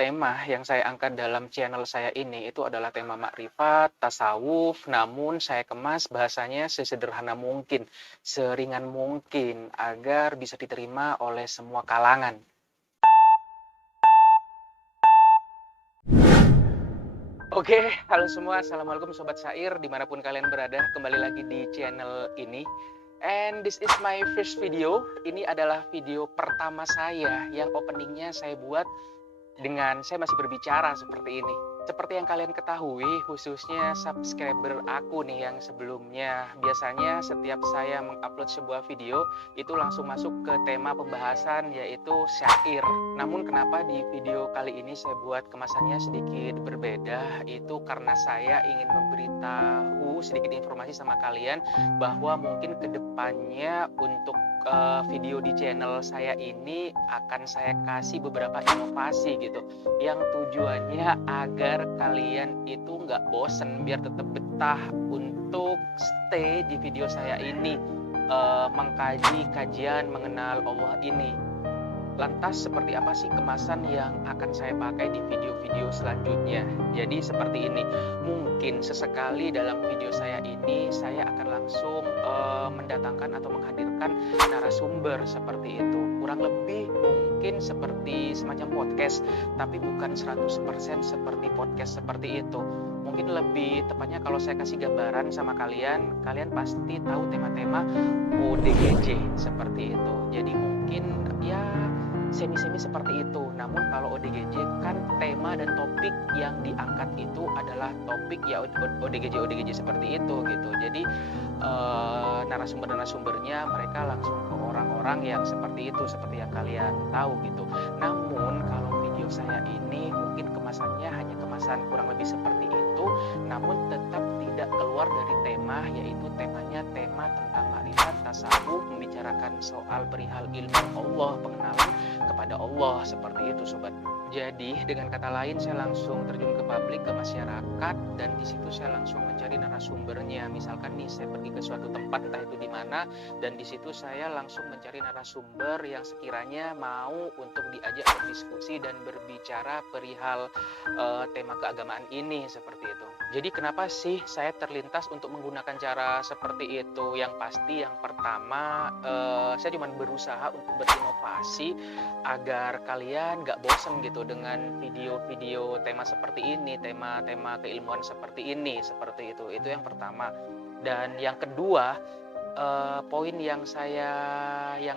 tema yang saya angkat dalam channel saya ini itu adalah tema makrifat, tasawuf, namun saya kemas bahasanya sesederhana mungkin, seringan mungkin agar bisa diterima oleh semua kalangan. Oke, halo semua. Assalamualaikum Sobat Syair, dimanapun kalian berada, kembali lagi di channel ini. And this is my first video. Ini adalah video pertama saya yang openingnya saya buat dengan saya masih berbicara seperti ini. Seperti yang kalian ketahui, khususnya subscriber aku nih yang sebelumnya, biasanya setiap saya mengupload sebuah video, itu langsung masuk ke tema pembahasan yaitu syair. Namun kenapa di video kali ini saya buat kemasannya sedikit berbeda, itu karena saya ingin memberitahu sedikit informasi sama kalian bahwa mungkin kedepannya untuk video di channel saya ini akan saya kasih beberapa inovasi gitu yang tujuannya agar kalian itu nggak bosen, biar tetap betah untuk stay di video saya ini, mengkaji kajian mengenal Allah ini. Lantas seperti apa sih kemasan yang akan saya pakai di video-video selanjutnya? Jadi seperti ini, mungkin sesekali dalam video saya ini saya akan langsung mendatangkan atau menghadirkan narasumber seperti itu. Kurang lebih mungkin seperti semacam podcast, tapi bukan 100% seperti podcast seperti itu. Mungkin lebih tepatnya kalau saya kasih gambaran sama kalian, kalian pasti tahu tema-tema ODGJ seperti itu. Jadi mungkin ya semi-semi seperti itu. Namun kalau ODGJ kan tema dan topik yang diangkat itu adalah topik ya ODGJ seperti itu gitu. Jadi narasumbernya mereka langsung ke orang-orang yang seperti itu, seperti yang kalian tahu gitu. Namun kalau video saya ini mungkin kemasannya hanya kemasan kurang lebih seperti itu, namun tetap tidak keluar dari tema, yaitu temanya tema tentang makrifat, tasawuf, membicarakan soal perihal ilmu Allah, pengenalan kepada Allah, seperti itu sobat. Jadi dengan kata lain saya langsung terjun ke publik, ke masyarakat, dan di situ saya langsung mencari narasumbernya. Misalkan nih saya pergi ke suatu tempat entah itu di mana, dan di situ saya langsung mencari narasumber yang sekiranya mau untuk diajak berdiskusi dan berbicara perihal tema keagamaan ini, seperti itu. Jadi kenapa sih saya terlintas untuk menggunakan cara seperti itu? Yang pasti yang pertama saya cuma berusaha untuk berinovasi agar kalian gak bosen gitu dengan video-video tema seperti ini, tema-tema keilmuan seperti ini, seperti itu. Itu yang pertama. Dan yang kedua, poin yang saya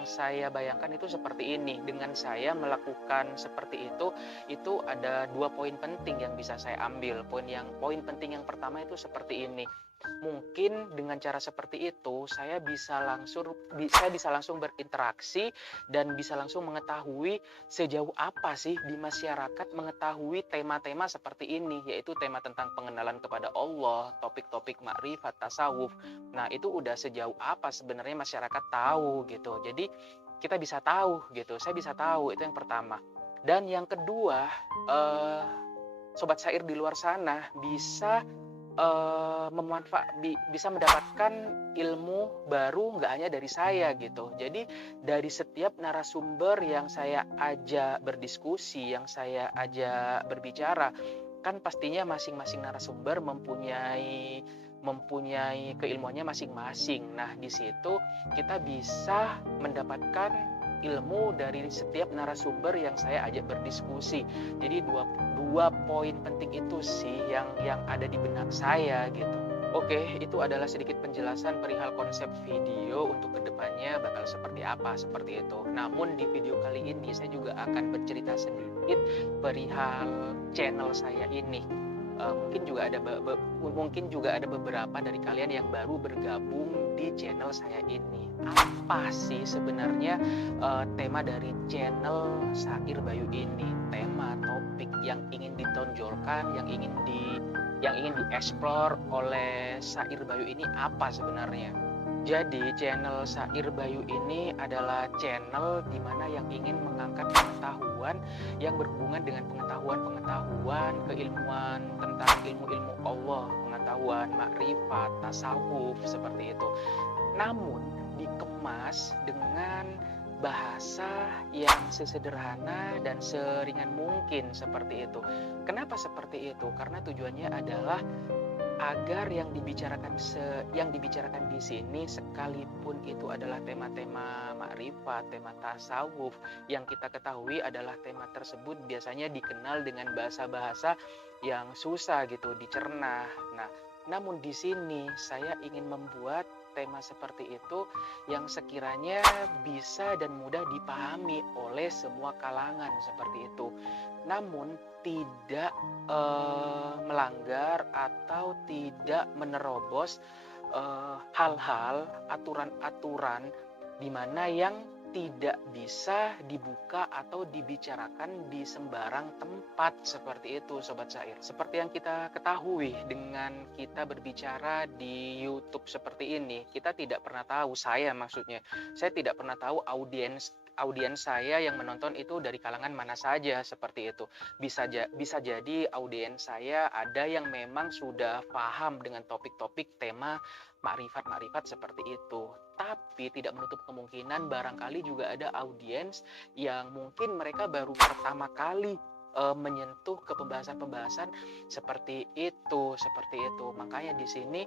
bayangkan itu seperti ini. Dengan saya melakukan seperti itu ada 2 poin penting yang bisa saya ambil. Poin penting yang pertama itu seperti ini. Mungkin dengan cara seperti itu saya bisa langsung berinteraksi dan bisa langsung mengetahui sejauh apa sih di masyarakat mengetahui tema-tema seperti ini, yaitu tema tentang pengenalan kepada Allah, topik-topik makrifat, tasawuf. Nah, itu udah sejauh apa sebenarnya masyarakat tahu gitu. Jadi kita bisa tahu gitu, saya bisa tahu, itu yang pertama. Dan yang kedua, sobat syair di luar sana bisa bisa mendapatkan ilmu baru nggak hanya dari saya gitu. Jadi dari setiap narasumber yang saya ajak berdiskusi, yang saya ajak berbicara, kan pastinya masing-masing narasumber mempunyai keilmuannya masing-masing. Nah, di situ kita bisa mendapatkan ilmu dari setiap narasumber yang saya ajak berdiskusi. Jadi dua poin penting itu sih yang ada di benak saya gitu. Oke, itu adalah sedikit penjelasan perihal konsep video untuk kedepannya bakal seperti apa, seperti itu. Namun di video kali ini saya juga akan bercerita sedikit perihal channel saya ini. Mungkin juga ada beberapa dari kalian yang baru bergabung di channel saya ini. Apa sih sebenarnya tema dari channel Syair Bayu ini? Tema, topik yang ingin ditonjolkan, yang ingin dieksplor oleh Syair Bayu ini apa sebenarnya? Jadi channel Syair Bayu ini adalah channel di mana yang ingin mengangkat pengetahuan yang berhubungan dengan pengetahuan keilmuan tentang ilmu-ilmu Allah, pengetahuan makrifat, tasawuf, seperti itu. Namun dikemas dengan bahasa yang sesederhana dan seringan mungkin seperti itu. Kenapa seperti itu? Karena tujuannya adalah agar yang dibicarakan di sini, sekalipun itu adalah tema-tema makrifat, tema tasawuf, yang kita ketahui adalah tema tersebut biasanya dikenal dengan bahasa-bahasa yang susah gitu dicerna. Nah, namun di sini saya ingin membuat tema seperti itu yang sekiranya bisa dan mudah dipahami oleh semua kalangan seperti itu. Namun tidak melanggar atau tidak menerobos hal-hal, aturan-aturan di mana yang tidak bisa dibuka atau dibicarakan di sembarang tempat seperti itu, Sobat Syair. Seperti yang kita ketahui dengan kita berbicara di YouTube seperti ini, kita tidak pernah tahu, saya tidak pernah tahu audiens saya yang menonton itu dari kalangan mana saja seperti itu. Bisa jadi audiens saya ada yang memang sudah paham dengan topik-topik tema makrifat seperti itu. Tapi tidak menutup kemungkinan barangkali juga ada audiens yang mungkin mereka baru pertama kali menyentuh ke pembahasan-pembahasan seperti itu. Makanya di sini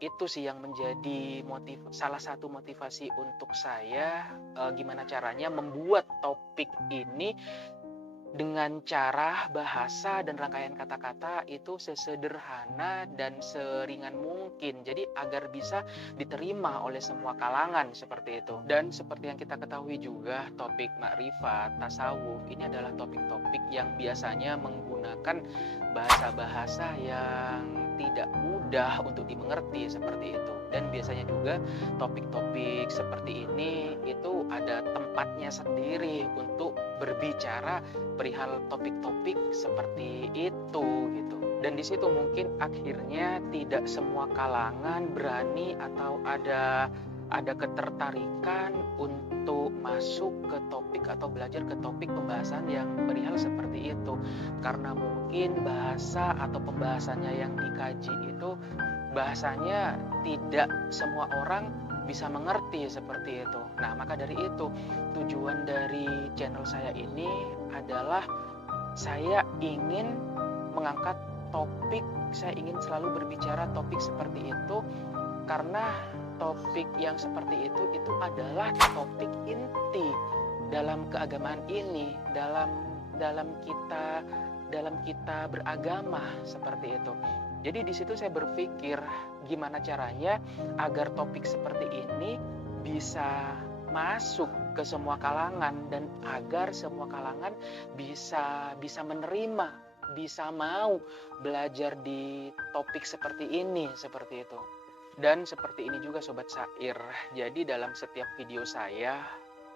itu sih yang menjadi salah satu motivasi untuk saya, gimana caranya membuat topik ini dengan cara bahasa dan rangkaian kata-kata itu sesederhana dan seringan mungkin. Jadi agar bisa diterima oleh semua kalangan seperti itu. Dan seperti yang kita ketahui juga, topik makrifat, tasawuf ini adalah topik-topik yang biasanya menggunakan bahasa-bahasa yang tidak mudah untuk dimengerti seperti itu. Dan biasanya juga topik-topik seperti ini itu ada tempatnya sendiri untuk berbicara perihal topik-topik seperti itu gitu. Dan di situ mungkin akhirnya tidak semua kalangan berani atau ada ketertarikan untuk masuk ke topik atau belajar ke topik pembahasan yang perihal seperti itu. Karena mungkin bahasa atau pembahasannya yang dikaji itu bahasanya tidak semua orang bisa mengerti seperti itu. Nah, maka dari itu tujuan dari channel saya ini adalah saya ingin mengangkat topik, saya ingin selalu berbicara topik seperti itu karena topik yang seperti itu adalah topik inti dalam keagamaan ini, dalam kita beragama seperti itu. Jadi di situ saya berpikir gimana caranya agar topik seperti ini bisa masuk ke semua kalangan dan agar semua kalangan bisa menerima, bisa mau belajar di topik seperti ini seperti itu. Dan seperti ini juga Sobat Syair. Jadi dalam setiap video saya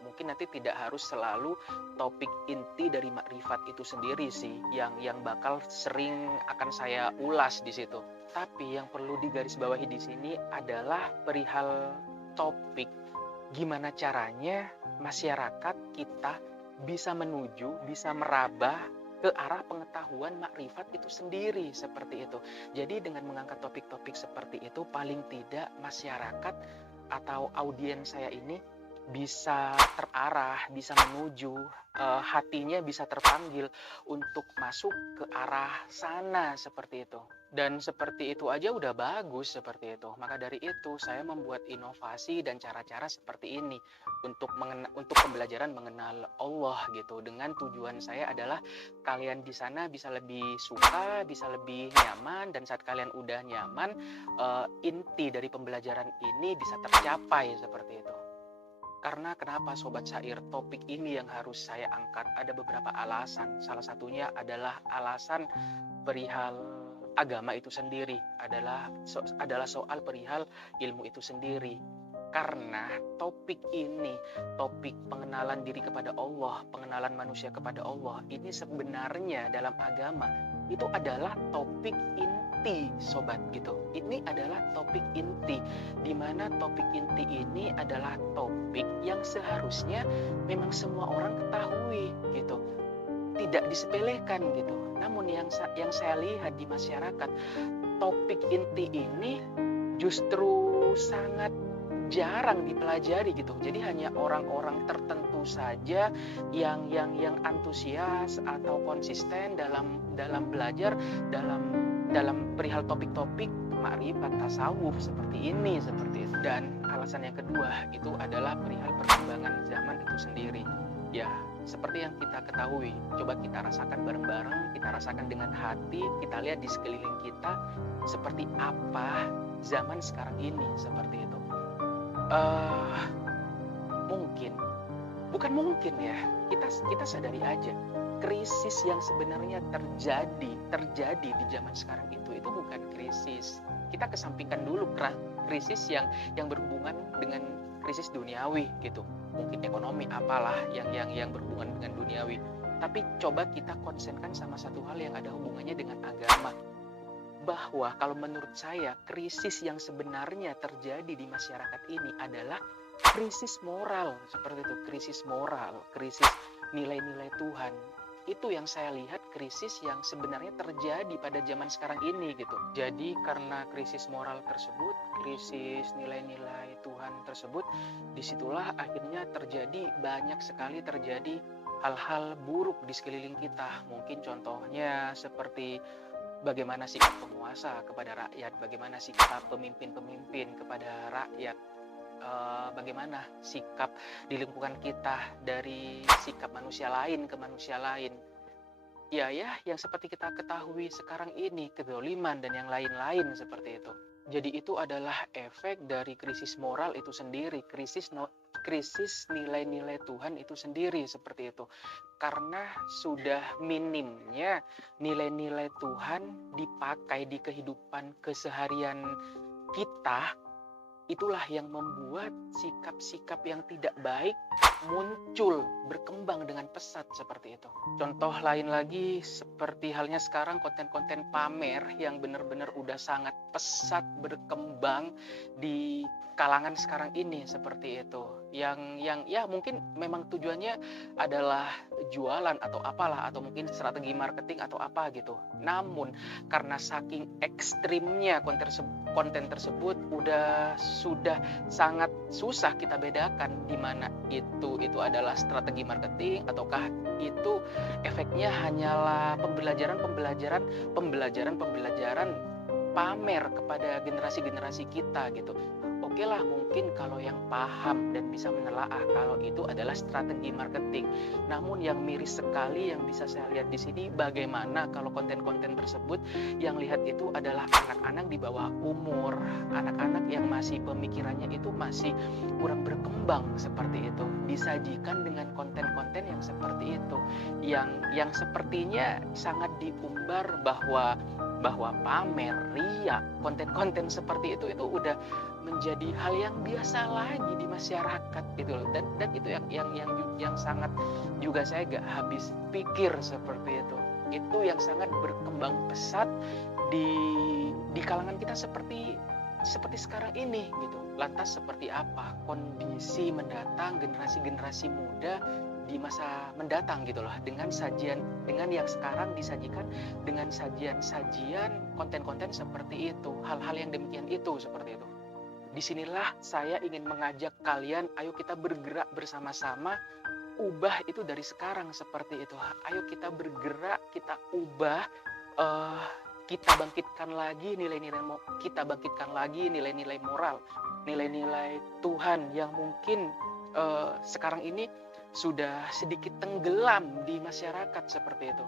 mungkin nanti tidak harus selalu topik inti dari makrifat itu sendiri sih yang bakal sering akan saya ulas di situ. Tapi yang perlu digarisbawahi di sini adalah perihal topik gimana caranya masyarakat kita bisa meraba ke arah pengetahuan makrifat itu sendiri seperti itu. Jadi dengan mengangkat topik-topik seperti itu paling tidak masyarakat atau audiens saya ini bisa terarah, bisa menuju, hatinya bisa terpanggil untuk masuk ke arah sana seperti itu. Dan seperti itu aja udah bagus seperti itu. Maka dari itu saya membuat inovasi dan cara-cara seperti ini untuk pembelajaran mengenal Allah gitu. Dengan tujuan saya adalah kalian di sana bisa lebih suka, bisa lebih nyaman, dan saat kalian udah nyaman, inti dari pembelajaran ini bisa tercapai seperti itu. Karena kenapa Sobat Syair topik ini yang harus saya angkat? Ada beberapa alasan. Salah satunya adalah alasan perihal agama itu sendiri, adalah soal perihal ilmu itu sendiri. Karena topik ini, topik pengenalan diri kepada Allah, pengenalan manusia kepada Allah, ini sebenarnya dalam agama itu adalah topik inti, sobat gitu. Ini adalah topik inti, di mana topik inti ini adalah topik yang seharusnya memang semua orang ketahui gitu, tidak disepelekan gitu. Namun yang saya lihat di masyarakat, topik inti ini justru sangat jarang dipelajari gitu. Jadi hanya orang-orang tertentu saja yang antusias atau konsisten dalam belajar dalam perihal topik-topik makrifat tasawuf seperti ini, seperti itu. Dan alasan yang kedua itu adalah perihal perkembangan zaman itu sendiri. Ya, seperti yang kita ketahui, coba kita rasakan bareng-bareng, kita rasakan dengan hati, kita lihat di sekeliling kita seperti apa zaman sekarang ini, seperti itu. Mungkin, bukan mungkin ya, kita sadari aja, krisis yang sebenarnya terjadi di zaman sekarang itu bukan krisis. Kita kesampingkan dulu krisis yang berhubungan dengan krisis duniawi gitu. Mungkin ekonomi apalah yang berhubungan dengan duniawi. Tapi coba kita konsenkan sama satu hal yang ada hubungannya dengan agama. Bahwa kalau menurut saya krisis yang sebenarnya terjadi di masyarakat ini adalah krisis moral, seperti itu, krisis moral, krisis nilai-nilai Tuhan. Itu yang saya lihat krisis yang sebenarnya terjadi pada zaman sekarang ini gitu. Jadi karena krisis moral tersebut, krisis nilai-nilai Tuhan tersebut, disitulah akhirnya banyak sekali terjadi hal-hal buruk di sekeliling kita. Mungkin contohnya seperti bagaimana sikap penguasa kepada rakyat, bagaimana sikap pemimpin-pemimpin kepada rakyat, bagaimana sikap di lingkungan kita dari sikap manusia lain ke manusia lain. Ya, yang seperti kita ketahui sekarang ini, kezaliman dan yang lain-lain seperti itu. Jadi itu adalah efek dari krisis moral itu sendiri, krisis nilai-nilai Tuhan itu sendiri, seperti itu. Karena sudah minimnya nilai-nilai Tuhan dipakai di kehidupan keseharian kita, itulah yang membuat sikap-sikap yang tidak baik muncul, berkembang dengan pesat seperti itu. Contoh lain lagi seperti halnya sekarang konten-konten pamer yang benar-benar udah sangat pesat berkembang di kalangan sekarang ini, seperti itu. Yang ya mungkin memang tujuannya adalah jualan atau apalah, atau mungkin strategi marketing atau apa gitu. Namun karena saking ekstrimnya konten tersebut sudah sangat susah kita bedakan di mana itu adalah strategi marketing ataukah itu efeknya hanyalah pembelajaran pamer kepada generasi-generasi kita gitu. Oke lah, mungkin kalau yang paham dan bisa menelaah kalau itu adalah strategi marketing. Namun yang miris sekali yang bisa saya lihat di sini, bagaimana kalau konten-konten tersebut yang lihat itu adalah anak-anak di bawah umur, anak-anak yang masih pemikirannya itu masih kurang berkembang seperti itu, disajikan dengan konten-konten yang seperti itu, yang sepertinya sangat diumbar bahwa pamer, riya, konten-konten seperti itu udah menjadi hal yang biasa lagi di masyarakat gitu loh. Dan itu yang sangat juga saya gak habis pikir seperti itu. Itu yang sangat berkembang pesat di kalangan kita seperti sekarang ini gitu. Lantas seperti apa kondisi mendatang generasi-generasi muda di masa mendatang gitu loh, dengan yang sekarang disajikan dengan sajian konten-konten seperti itu, hal-hal yang demikian itu, seperti itu. Disinilah saya ingin mengajak kalian, ayo kita bergerak bersama-sama, ubah itu dari sekarang seperti itu. Ayo kita bergerak, kita ubah, kita bangkitkan lagi nilai-nilai moral, nilai-nilai Tuhan yang mungkin sekarang ini sudah sedikit tenggelam di masyarakat seperti itu.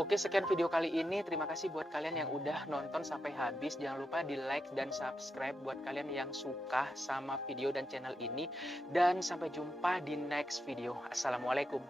Oke, sekian video kali ini. Terima kasih buat kalian yang udah nonton sampai habis. Jangan lupa di like dan subscribe buat kalian yang suka sama video dan channel ini. Dan sampai jumpa di next video. Assalamualaikum.